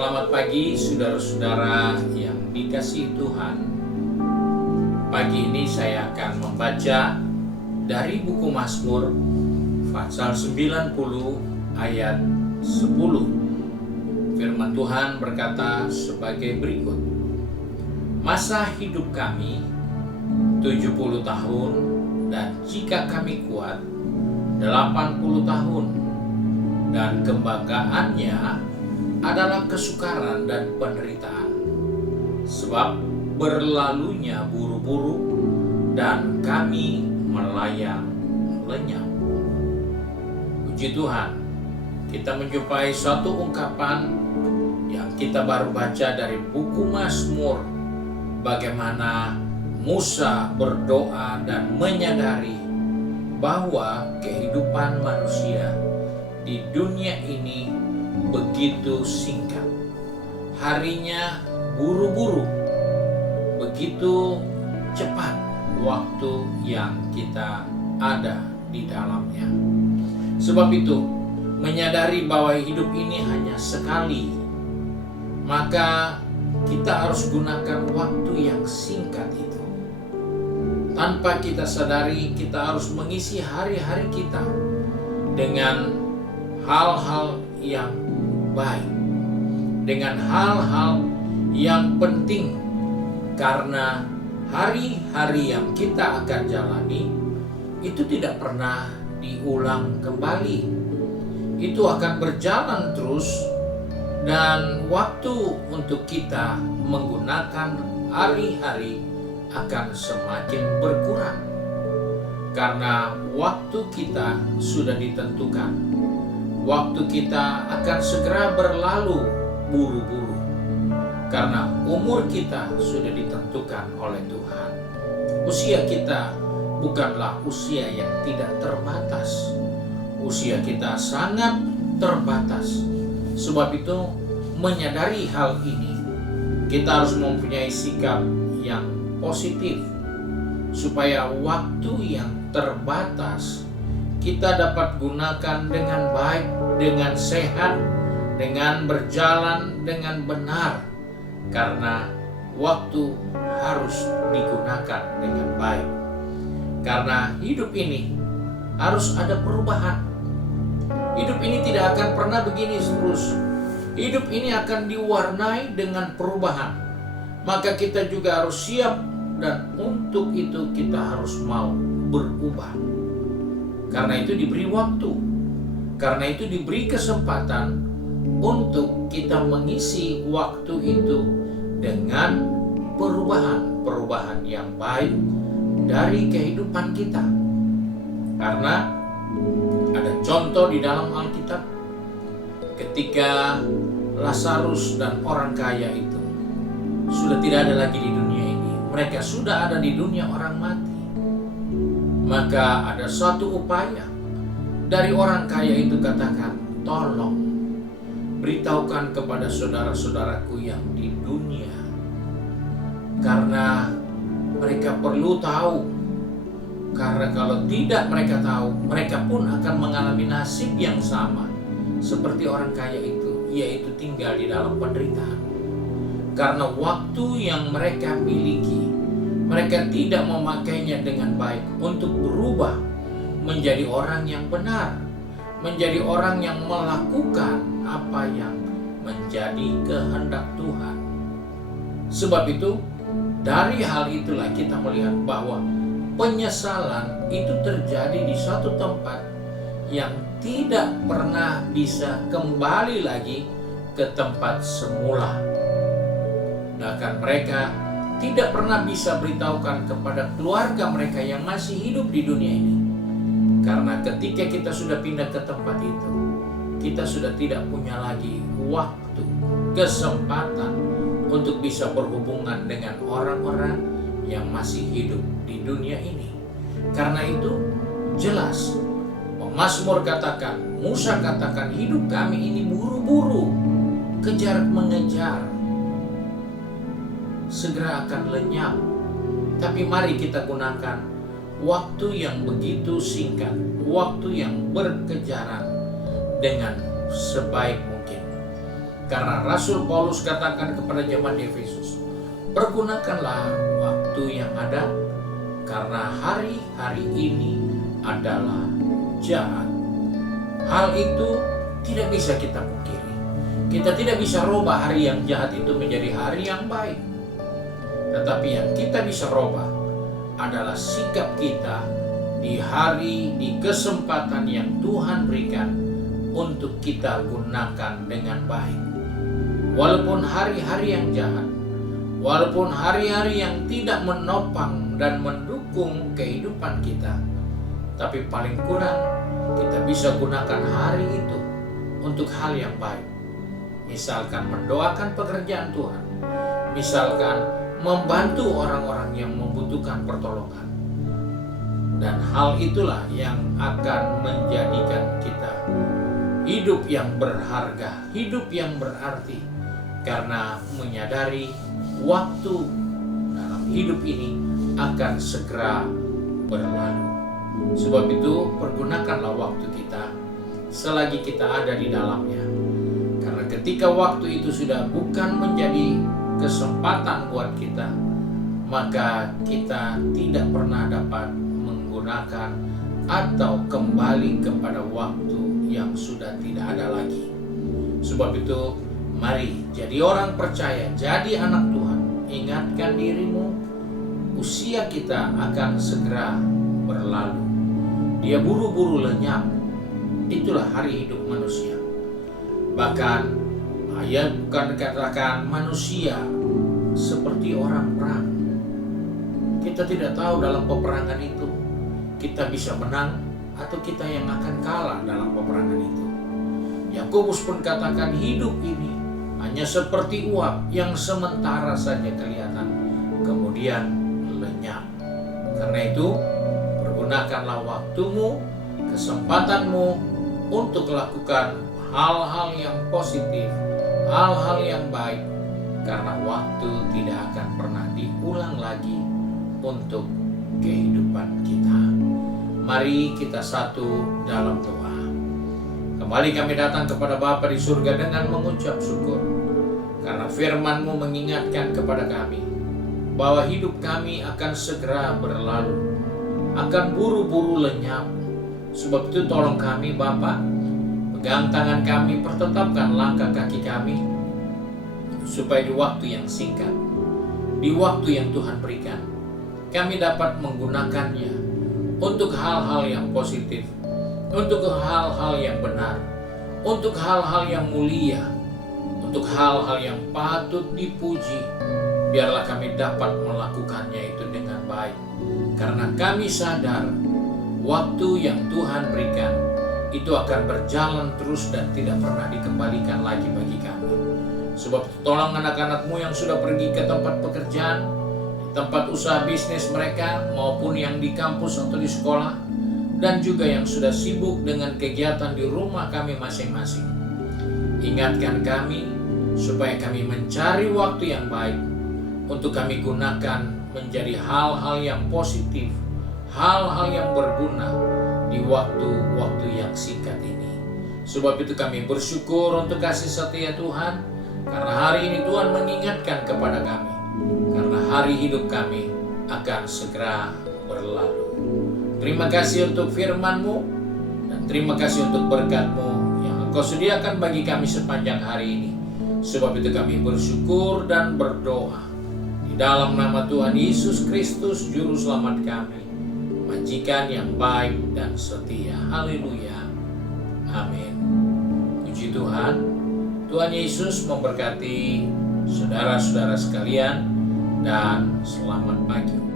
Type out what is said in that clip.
Selamat pagi saudara-saudara yang dikasihi Tuhan. Pagi ini saya akan membaca dari buku Mazmur pasal 90 ayat 10. Firman Tuhan berkata sebagai berikut. Masa hidup kami 70 tahun, dan jika kami kuat 80 tahun, dan kebanggaannya adalah kesukaran dan penderitaan, sebab berlalunya buru-buru dan kami melayang lenyap. Puji Tuhan, kita menjumpai suatu ungkapan yang kita baru baca dari buku Mazmur, bagaimana Musa berdoa dan menyadari bahwa kehidupan manusia di dunia ini begitu singkat. Harinya buru-buru, begitu cepat waktu yang kita ada di dalamnya. Sebab itu, menyadari bahwa hidup ini hanya sekali, maka kita harus gunakan waktu yang singkat itu. Tanpa kita sadari, kita harus mengisi hari-hari kita dengan hal-hal yang baik, dengan hal-hal yang penting, karena hari-hari yang kita akan jalani itu tidak pernah diulang kembali. Itu akan berjalan terus, dan waktu untuk kita menggunakan hari-hari akan semakin berkurang, karena waktu kita sudah ditentukan. Waktu kita akan segera berlalu buru-buru, karena umur kita sudah ditentukan oleh Tuhan. Usia kita bukanlah usia yang tidak terbatas. Usia kita sangat terbatas. Sebab itu, menyadari hal ini, kita harus mempunyai sikap yang positif, supaya waktu yang terbatas kita dapat gunakan dengan baik, dengan sehat, dengan berjalan dengan benar, karena waktu harus digunakan dengan baik. Karena hidup ini harus ada perubahan. Hidup ini tidak akan pernah begini terus. Hidup ini akan diwarnai dengan perubahan. Maka kita juga harus siap, dan untuk itu kita harus mau berubah. Karena itu diberi waktu, karena itu diberi kesempatan untuk kita mengisi waktu itu dengan perubahan yang baik dari kehidupan kita. Karena ada contoh di dalam Alkitab, ketika Lazarus dan orang kaya itu sudah tidak ada lagi di dunia ini, mereka sudah ada di dunia orang mati. Maka ada suatu upaya dari orang kaya itu, katakan, tolong beritahukan kepada saudara-saudaraku yang di dunia, karena mereka perlu tahu. Karena kalau tidak mereka tahu, mereka pun akan mengalami nasib yang sama seperti orang kaya itu, yaitu tinggal di dalam penderitaan. Karena waktu yang mereka miliki, mereka tidak memakainya dengan baik untuk berubah menjadi orang yang benar, menjadi orang yang melakukan apa yang menjadi kehendak Tuhan. Sebab itu, dari hal itulah kita melihat bahwa penyesalan itu terjadi di suatu tempat yang tidak pernah bisa kembali lagi ke tempat semula. Bahkan mereka tidak pernah bisa beritahukan kepada keluarga mereka yang masih hidup di dunia ini. Karena ketika kita sudah pindah ke tempat itu, kita sudah tidak punya lagi waktu, kesempatan untuk bisa berhubungan dengan orang-orang yang masih hidup di dunia ini. Karena itu jelas, Mazmur katakan, Musa katakan, hidup kami ini buru-buru, kejar mengejar, segera akan lenyap. Tapi mari kita gunakan waktu yang begitu singkat, waktu yang berkejaran dengan sebaik mungkin. Karena Rasul Paulus katakan kepada jemaat di Efesus, pergunakanlah waktu yang ada, karena hari-hari ini adalah jahat. Hal itu tidak bisa kita pungkiri. Kita tidak bisa rubah hari yang jahat itu menjadi hari yang baik. Tetapi yang kita bisa rubah adalah sikap kita di hari, di kesempatan yang Tuhan berikan untuk kita gunakan dengan baik. Walaupun hari-hari yang jahat, walaupun hari-hari yang tidak menopang dan mendukung kehidupan kita, tapi paling kurang kita bisa gunakan hari itu untuk hal yang baik. Misalkan mendoakan pekerjaan Tuhan, misalkan membantu orang-orang yang membutuhkan pertolongan. Dan hal itulah yang akan menjadikan kita hidup yang berharga, hidup yang berarti, karena menyadari waktu dalam hidup ini akan segera berlalu. Sebab itu pergunakanlah waktu kita selagi kita ada di dalamnya. Karena ketika waktu itu sudah bukan menjadi kesempatan buat kita, maka kita tidak pernah dapat menggunakan atau kembali kepada waktu yang sudah tidak ada lagi. Sebab itu mari jadi orang percaya, jadi anak Tuhan. Ingatkan dirimu, usia kita akan segera berlalu. Dia buru-buru lenyap. Itulah hari hidup manusia. Bahkan ayat bukan katakan manusia seperti orang perang. Kita tidak tahu dalam peperangan itu kita bisa menang atau kita yang akan kalah dalam peperangan itu. Yakobus pun katakan hidup ini hanya seperti uap yang sementara saja kelihatan, kemudian lenyap. Karena itu pergunakanlah waktumu, kesempatanmu untuk lakukan hal-hal yang positif, hal-hal yang baik, karena waktu tidak akan pernah diulang lagi untuk kehidupan kita. Mari kita satu dalam doa. Kembali kami datang kepada Bapa di surga dengan mengucap syukur, karena firman-Mu mengingatkan kepada kami bahwa hidup kami akan segera berlalu, akan buru-buru lenyap. Sebab itu tolong kami Bapa, pegang tangan kami, pertetapkan langkah kaki kami, supaya di waktu yang singkat, di waktu yang Tuhan berikan, kami dapat menggunakannya untuk hal-hal yang positif, untuk hal-hal yang benar, untuk hal-hal yang mulia, untuk hal-hal yang patut dipuji. Biarlah kami dapat melakukannya itu dengan baik, karena kami sadar waktu yang Tuhan berikan itu akan berjalan terus dan tidak pernah dikembalikan lagi bagi kami. Sebab tolong anak-anak-Mu yang sudah pergi ke tempat pekerjaan, tempat usaha bisnis mereka, maupun yang di kampus atau di sekolah, dan juga yang sudah sibuk dengan kegiatan di rumah kami masing-masing. Ingatkan kami supaya kami mencari waktu yang baik untuk kami gunakan menjadi hal-hal yang positif, hal-hal yang berguna di waktu-waktu yang singkat ini. Sebab itu kami bersyukur untuk kasih setia Tuhan, karena hari ini Tuhan mengingatkan kepada kami, karena hari hidup kami akan segera berlalu. Terima kasih untuk firman-Mu, dan terima kasih untuk berkat-Mu yang Engkau sediakan bagi kami sepanjang hari ini. Sebab itu kami bersyukur dan berdoa di dalam nama Tuhan Yesus Kristus, Juru Selamat kami, Majikan yang baik dan setia. Haleluya. Amin. Puji Tuhan. Tuhan Yesus memberkati saudara-saudara sekalian, dan selamat pagi.